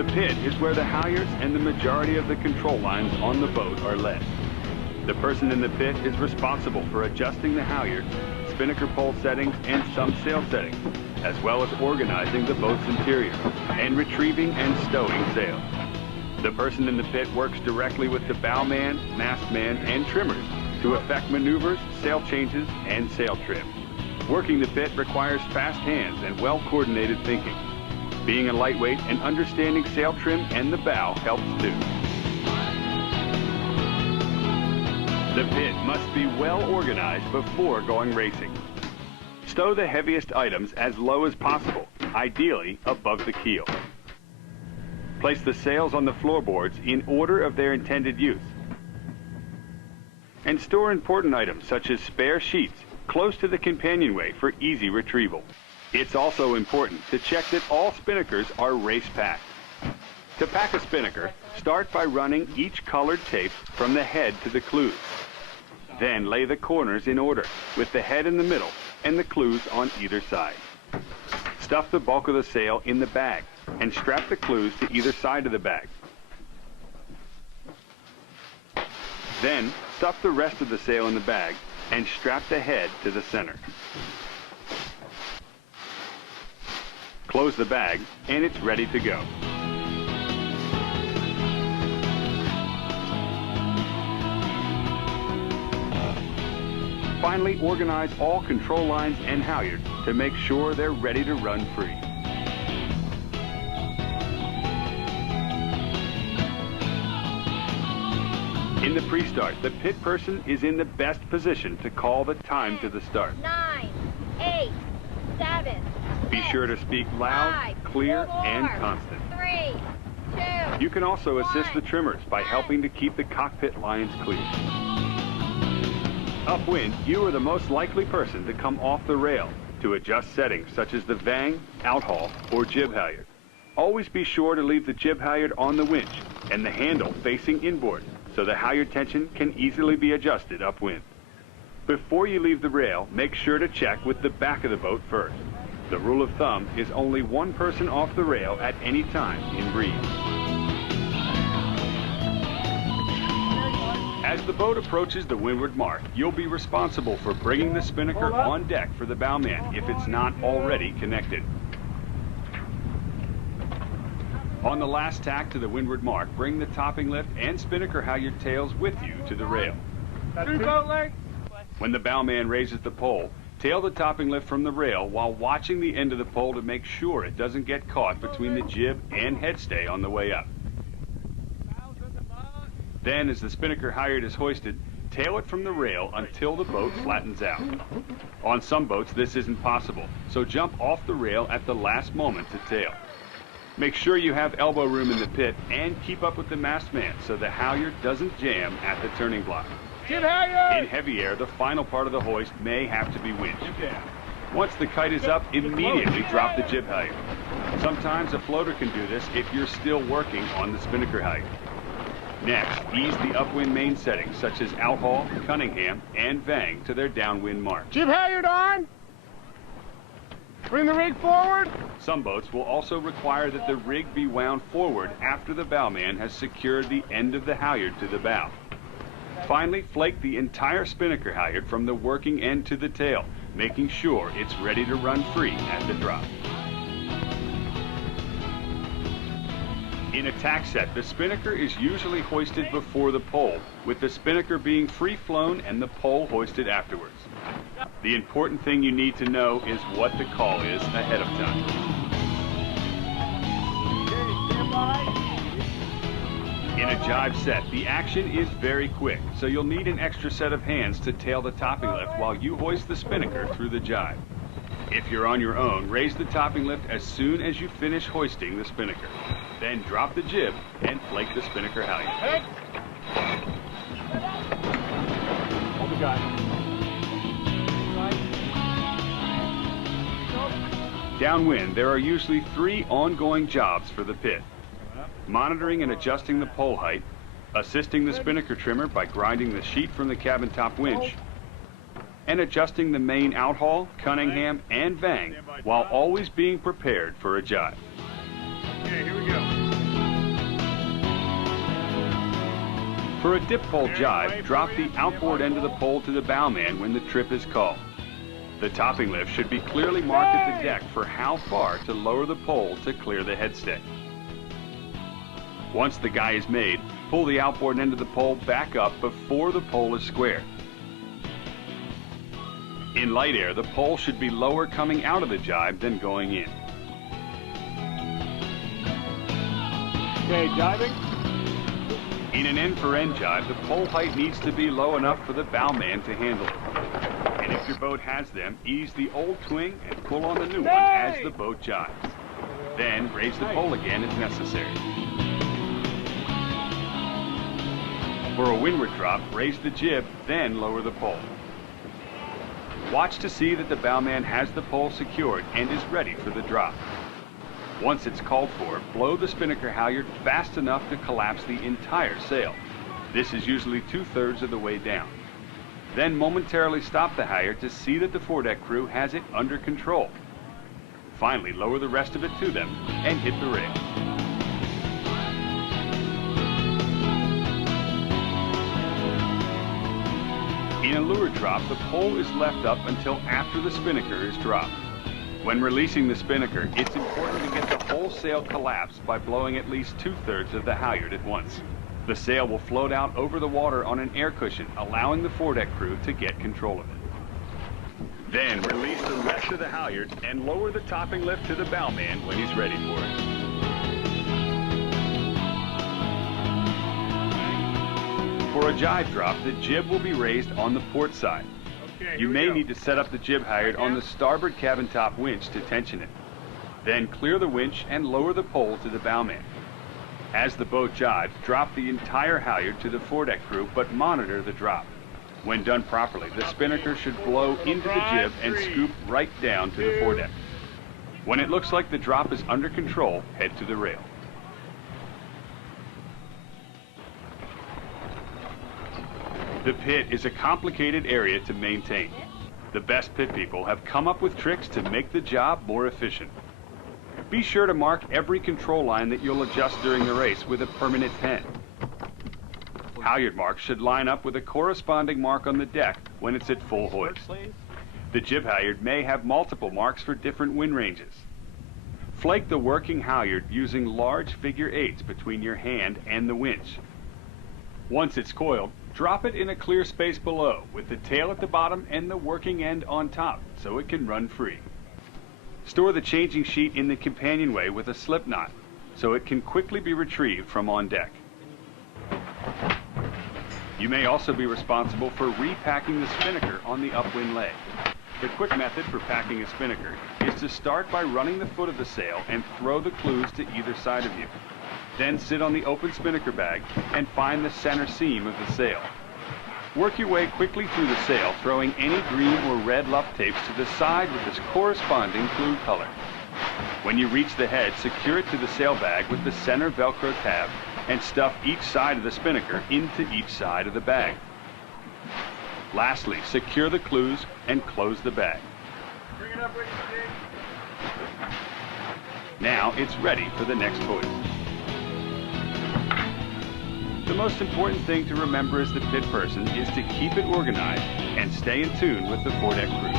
The pit is where the halyards and the majority of the control lines on the boat are led. The person in the pit is responsible for adjusting the halyards, spinnaker pole settings, and some sail settings, as well as organizing the boat's interior and retrieving and stowing sail. The person in the pit works directly with the bowman, mastman, and trimmers to effect maneuvers, sail changes, and sail trim. Working the pit requires fast hands and well-coordinated thinking. Being a lightweight and understanding sail trim and the bow helps too. The pit must be well organized before going racing. Stow the heaviest items as low as possible, ideally above the keel. Place the sails on the floorboards in order of their intended use. And store important items such as spare sheets close to the companionway for easy retrieval. It's also important to check that all spinnakers are race packed. To pack a spinnaker, start by running each colored tape from the head to the clews. Then lay the corners in order, with the head in the middle and the clews on either side. Stuff the bulk of the sail in the bag and strap the clews to either side of the bag. Then stuff the rest of the sail in the bag and strap the head to the center. Close the bag and it's ready to go. Finally, organize all control lines and halyards to make sure they're ready to run free. In the pre-start, the pit person is in the best position to call the time to the start. 9, 8, 7, Be sure to speak loud, 5, clear, 4, and constant. 3, 2, You can also assist the trimmers by helping to keep the cockpit lines clear. Upwind, you are the most likely person to come off the rail to adjust settings such as the vang, outhaul, or jib halyard. Always be sure to leave the jib halyard on the winch and the handle facing inboard so the halyard tension can easily be adjusted upwind. Before you leave the rail, make sure to check with the back of the boat first. The rule of thumb is only one person off the rail at any time in breeze. As the boat approaches the windward mark, you'll be responsible for bringing the spinnaker on deck for the bowman if it's not already connected. On the last tack to the windward mark, bring the topping lift and spinnaker halyard tails with you to the rail. When the bowman raises the pole, tail the topping lift from the rail while watching the end of the pole to make sure it doesn't get caught between the jib and headstay on the way up. Then, as the spinnaker halyard is hoisted, tail it from the rail until the boat flattens out. On some boats, this isn't possible, so jump off the rail at the last moment to tail. Make sure you have elbow room in the pit and keep up with the mastman so the halyard doesn't jam at the turning block. Jib halyard! In heavy air, the final part of the hoist may have to be winched. Once the kite is up, immediately drop the jib halyard. Sometimes a floater can do this if you're still working on the spinnaker halyard. Next, ease the upwind main settings such as outhaul, Cunningham, and vang to their downwind mark. Jib halyard on! Bring the rig forward! Some boats will also require that the rig be wound forward after the bowman has secured the end of the halyard to the bow. Finally, flake the entire spinnaker halyard from the working end to the tail, making sure it's ready to run free at the drop. In a tack set, the spinnaker is usually hoisted before the pole, with the spinnaker being free-flown and the pole hoisted afterwards. The important thing you need to know is what the call is ahead of time. In a gybe set, the action is very quick, so you'll need an extra set of hands to tail the topping lift while you hoist the spinnaker through the gybe. If you're on your own, raise the topping lift as soon as you finish hoisting the spinnaker. Then drop the jib and flake the spinnaker halyard. Hold the guy. Downwind, there are usually 3 ongoing jobs for the pit. Monitoring and adjusting the pole height, assisting the spinnaker trimmer by grinding the sheet from the cabin top winch, and adjusting the main outhaul, Cunningham, and vang while always being prepared for a gybe. Okay, here we go. For a dip pole jibe, drop the outboard end of the pole to the bowman when the trip is called. The topping lift should be clearly marked at the deck for how far to lower the pole to clear the headstay. Once the guy is made, pull the outboard end of the pole back up before the pole is squared. In light air, the pole should be lower coming out of the jibe than going in. Okay, jibing. In an end-for-end jibe, the pole height needs to be low enough for the bowman to handle it. And if your boat has them, ease the old twing and pull on the new one as the boat jibes. Then raise the pole again if necessary. For a windward drop, raise the jib, then lower the pole. Watch to see that the bowman has the pole secured and is ready for the drop. Once it's called for, blow the spinnaker halyard fast enough to collapse the entire sail. This is usually 2/3 of the way down. Then momentarily stop the halyard to see that the foredeck crew has it under control. Finally, lower the rest of it to them and hit the rail. In a lure drop, the pole is left up until after the spinnaker is dropped. When releasing the spinnaker, it's important to get the whole sail collapsed by blowing at least 2/3 of the halyard at once. The sail will float out over the water on an air cushion, allowing the foredeck crew to get control of it. Then release the rest of the halyards and lower the topping lift to the bowman when he's ready for it. For a jibe drop, the jib will be raised on the port side. You may need to set up the jib halyard on the starboard cabin top winch to tension it. Then clear the winch and lower the pole to the bowman. As the boat jibes, drop the entire halyard to the foredeck crew, but monitor the drop. When done properly, the spinnaker should blow into the jib and scoop right down to the foredeck. When it looks like the drop is under control, head to the rail. The pit is a complicated area to maintain. The best pit people have come up with tricks to make the job more efficient. Be sure to mark every control line that you'll adjust during the race with a permanent pen. Halyard marks should line up with a corresponding mark on the deck when it's at full hoist. The jib halyard may have multiple marks for different wind ranges. Flake the working halyard using large figure 8s between your hand and the winch. Once it's coiled, drop it in a clear space below with the tail at the bottom and the working end on top so it can run free. Store the changing sheet in the companionway with a slip knot so it can quickly be retrieved from on deck. You may also be responsible for repacking the spinnaker on the upwind leg. The quick method for packing a spinnaker is to start by running the foot of the sail and throw the clews to either side of you. Then sit on the open spinnaker bag and find the center seam of the sail. Work your way quickly through the sail, throwing any green or red luff tapes to the side with its corresponding clue color. When you reach the head, secure it to the sail bag with the center Velcro tab and stuff each side of the spinnaker into each side of the bag. Lastly, secure the clues and close the bag. Bring it up, Ricky. Now it's ready for the next hoist. The most important thing to remember as the pit person is to keep it organized and stay in tune with the foredeck crew.